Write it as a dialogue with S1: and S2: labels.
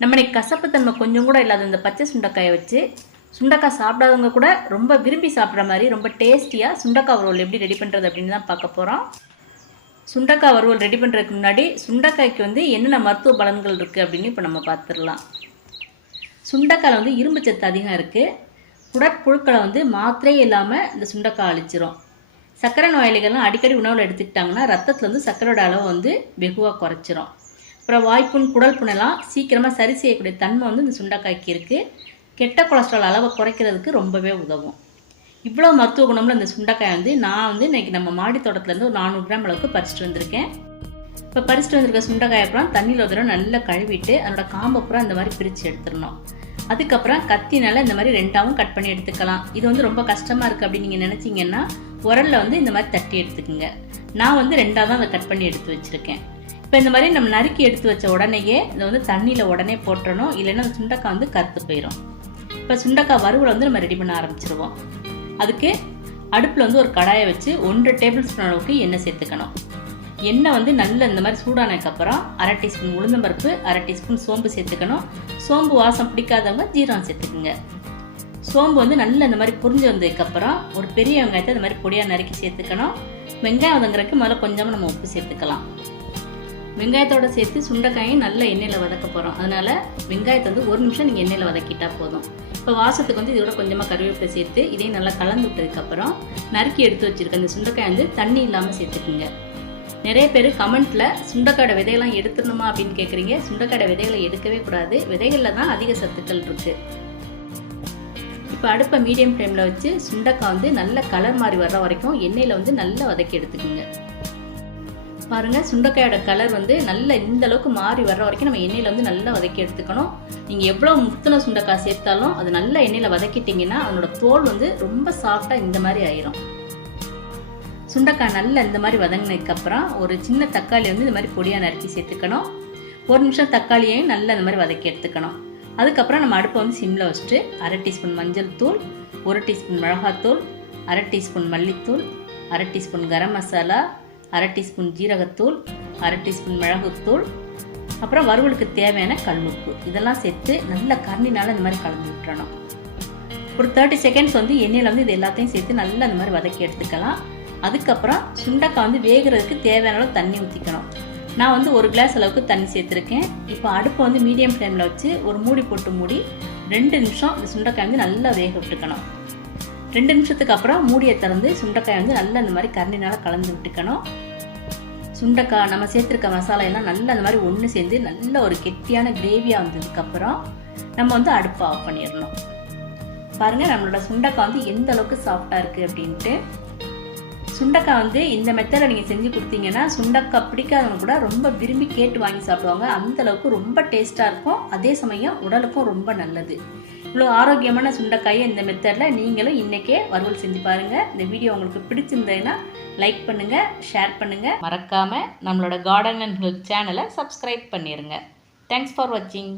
S1: நம்ம இன்னைக்கு கசப்புத்தன்மை கொஞ்சம் கூட இல்லாத இந்த பச்சை சுண்டைக்காயை வச்சு சுண்டைக்காய் சாப்பிடாதவங்க கூட ரொம்ப விரும்பி சாப்பிட்ற மாதிரி ரொம்ப டேஸ்டியாக சுண்டைக்காய் வறுவல் எப்படி ரெடி பண்ணுறது அப்படின்னு தான் பார்க்க போகிறோம் சுண்டைக்காய் வறுவல் ரெடி பண்ணுறதுக்கு முன்னாடி சுண்டைக்காய்க்கு வந்து என்னென்ன மருத்துவ பலன்கள் இருக்குது அப்படின்னு இப்போ நம்ம பார்த்துடலாம். சுண்டைக்காயில் வந்து இரும்பு சத்து அதிகம் இருக்குது குடற்புழுக்களை வந்து மாத்திரையே இல்லாமல் இந்த சுண்டைக்காய் அழிச்சிரும். சர்க்கரை நோயாளிகள்லாம் அடிக்கடி உணவில் எடுத்துக்கிட்டாங்கன்னா ரத்தத்தில் வந்து சர்க்கரையோட அளவு வந்து வெகுவாக குறைச்சிரும். அப்புறம் வாய்ப்புண் குடல் புண்ணெல்லாம் சீக்கிரமாக சரி செய்யக்கூடிய தன்மை வந்து இந்த சுண்டைக்காய்க்கு இருக்குது கெட்ட கொலஸ்ட்ரால் அளவை குறைக்கிறதுக்கு ரொம்பவே உதவும். இவ்வளோ மருத்துவ குணமில் இந்த சுண்டைக்காய் வந்து நான் வந்து இன்னைக்கு நம்ம மாடி தோட்டத்துலேருந்து ஒரு நானூறு கிராம் அளவுக்கு பறிச்சுட்டு வந்திருக்கேன். இப்போ பறிச்சுட்டு வந்திருக்க சுண்டைக்காய் அப்புறம் தண்ணியில் ஒரு தடவை நல்லா கழுவிட்டு அதோட காம்பை பூரா இந்த மாதிரி பிரித்து எடுத்துடணும். அதுக்கப்புறம் கத்தினால இந்த மாதிரி ரெண்டாவும் கட் பண்ணி எடுத்துக்கலாம். இது வந்து ரொம்ப கஷ்டமாக இருக்குது அப்படின்னு நீங்கள் நினச்சிங்கன்னா உரல்ல வந்து இந்த மாதிரி தட்டி எடுத்துக்கோங்க. நான் வந்து ரெண்டாக தான் அதை கட் பண்ணி எடுத்து வச்சுருக்கேன். இப்போ இந்த மாதிரி நம்ம நறுக்கி எடுத்து வச்ச உடனேயே இதை வந்து தண்ணியில் உடனே போட்டுறணும். இல்லைன்னா அந்த சுண்டக்காய் வந்து கருத்து போயிடும் இப்போ சுண்டக்காய் வறுவலை வந்து நம்ம ரெடி பண்ண ஆரம்பிச்சிருவோம். அதுக்கு அடுப்பில் வந்து ஒரு கடாயை வச்சு ஒன்றரை டேபிள் ஸ்பூன் அளவுக்கு எண்ணெய் சேர்த்துக்கணும். எண்ணெய் வந்து நல்ல இந்த மாதிரி சூடானதுக்கப்புறம் அரை டீஸ்பூன் உளுந்தம்பருப்பு அரை டீஸ்பூன் சோம்பு சேர்த்துக்கணும். சோம்பு வாசம் பிடிக்காதவங்க ஜீரகம் சேர்த்துக்குங்க. சோம்பு வந்து நல்ல இந்த மாதிரி புரிஞ்சு வந்ததுக்கப்புறம் ஒரு பெரிய வெங்காயத்தை இந்த மாதிரி பொடியாக நறுக்கி சேர்த்துக்கணும். வெங்காயம் வதங்குறதுக்கு முதல்ல கொஞ்சமாக நம்ம உப்பு சேர்த்துக்கலாம். வெங்காயத்தோட சேர்த்து சுண்டைக்காயும் நல்ல எண்ணெயில் வதக்க போகிறோம் அதனால் வெங்காயத்தை வந்து ஒரு நிமிஷம் நீங்கள் எண்ணெயில் வதக்கிட்டால் போதும். இப்போ வாசத்துக்கு வந்து இதோட கொஞ்சமாக கருவேப்பிலை சேர்த்து இதையும் நல்லா கலந்து விட்டதுக்கப்புறம் நறுக்கி எடுத்து வச்சுருக்க அந்த சுண்டைக்காய் வந்து தண்ணி இல்லாமல் சேர்த்துக்குங்க. நிறைய பேர் கமெண்ட்டில் சுண்டைக்காயோட விதையெல்லாம் எடுத்துடணுமா அப்படின்னு கேட்குறீங்க சுண்டைக்காயோட விதைகளை எடுக்கவே கூடாது. விதைகளில் தான் அதிக சத்துக்கள் இருக்குது இப்போ அடுப்பை மீடியம் ஃப்ளேமில் வச்சு சுண்டைக்காய் வந்து நல்ல கலர் மாதிரி வர்ற வரைக்கும் எண்ணெயில் வந்து நல்லா வதக்கி எடுத்துக்கோங்க. பாருங்கள் சுண்டைக்காயோட கலர் வந்து நல்ல இந்த அளவுக்கு மாறி வர்ற வரைக்கும் நம்ம எண்ணெயில் வந்து நல்லா வதக்கி எடுத்துக்கணும். நீங்கள் எவ்வளோ முத்தின சுண்டைக்காய் சேர்த்தாலும் அது நல்ல எண்ணெயில் வதக்கிட்டிங்கன்னா அதனோட தோல் வந்து ரொம்ப சாஃப்டாக இந்த மாதிரி ஆயிரும். சுண்டைக்காய் நல்லா இந்த மாதிரி வதங்கினதுக்கப்புறம் ஒரு சின்ன தக்காளி வந்து இந்த மாதிரி பொடியாக நறுக்கி சேர்த்துக்கணும். ஒரு நிமிஷம் தக்காளியையும் நல்லா இந்த மாதிரி வதக்கி எடுத்துக்கணும். அதுக்கப்புறம் நம்ம அடுப்பை வந்து சிம்மில் வச்சுட்டு அரை டீஸ்பூன் மஞ்சள் தூள் ஒரு டீஸ்பூன் மிளகாத்தூள் அரை டீஸ்பூன் மல்லித்தூள் அரை டீஸ்பூன் கரம் மசாலா அரை டீஸ்பூன் ஜீரகத்தூள் அரை டீஸ்பூன் மிளகுத்தூள் அப்புறம் வறுவலுக்கு தேவையான கல் உப்பு இதெல்லாம் சேர்த்து நல்லா கண்ணினால் இந்த மாதிரி கலந்து விட்டுறணும். ஒரு தேர்ட்டி செகண்ட்ஸ் வந்து எண்ணெயில் வந்து இது எல்லாத்தையும் சேர்த்து நல்லா இந்த மாதிரி வதக்கி எடுத்துக்கலாம். அதுக்கப்புறம் சுண்டக்காய் வந்து வேகிறதுக்கு தேவையான அளவு தண்ணி ஊற்றிக்கணும் நான் வந்து ஒரு கிளாஸ் அளவுக்கு தண்ணி சேர்த்துருக்கேன். இப்போ அடுப்பை வந்து மீடியம் ஃப்ளேமில் வச்சு ஒரு மூடி போட்டு மூடி ரெண்டு நிமிஷம் இந்த சுண்டைக்காய் வந்து நல்லா வேக விட்டுக்கணும். ரெண்டு நிமிஷத்துக்கு அப்புறம் மூடியை திறந்து சுண்டைக்காய் வந்து நல்லா இந்த மாதிரி கரண்டினால் கலந்து விட்டுக்கணும். சுண்டைக்காய் நம்ம சேர்த்துருக்க மசாலா எல்லாம் நல்லா இந்த மாதிரி ஒன்று சேர்ந்து நல்ல ஒரு கெட்டியான கிரேவியாக வந்ததுக்கப்புறம் நம்ம வந்து அடுப்பை ஆஃப் பண்ணிடணும். பாருங்கள் நம்மளோட சுண்டைக்காய் வந்து எந்த அளவுக்கு சாஃப்டாக இருக்குது அப்படின்ட்டு. சுண்டைக்காய் வந்து இந்த மெத்தடில் நீங்கள் செஞ்சு கொடுத்தீங்கன்னா சுண்டைக்காய் பிடிக்காதவங்க கூட ரொம்ப விரும்பி கேட்டு வாங்கி சாப்பிடுவாங்க. அந்தளவுக்கு ரொம்ப டேஸ்ட்டாக இருக்கும். அதே சமயம் உடலுக்கும் ரொம்ப நல்லது. இவ்வளோ ஆரோக்கியமான சுண்டைக்காயை இந்த மெத்தடில் நீங்களும் இன்றைக்கே வறுவல் செஞ்சு பாருங்கள் இந்த வீடியோ உங்களுக்கு பிடிச்சிருந்ததுன்னா லைக் பண்ணுங்கள் ஷேர் பண்ணுங்கள் மறக்காமல் நம்மளோட கார்டன் அண்ட் ஹெல்த் சேனலை சப்ஸ்கிரைப் பண்ணிடுங்க தேங்க்ஸ் ஃபார் வாட்சிங்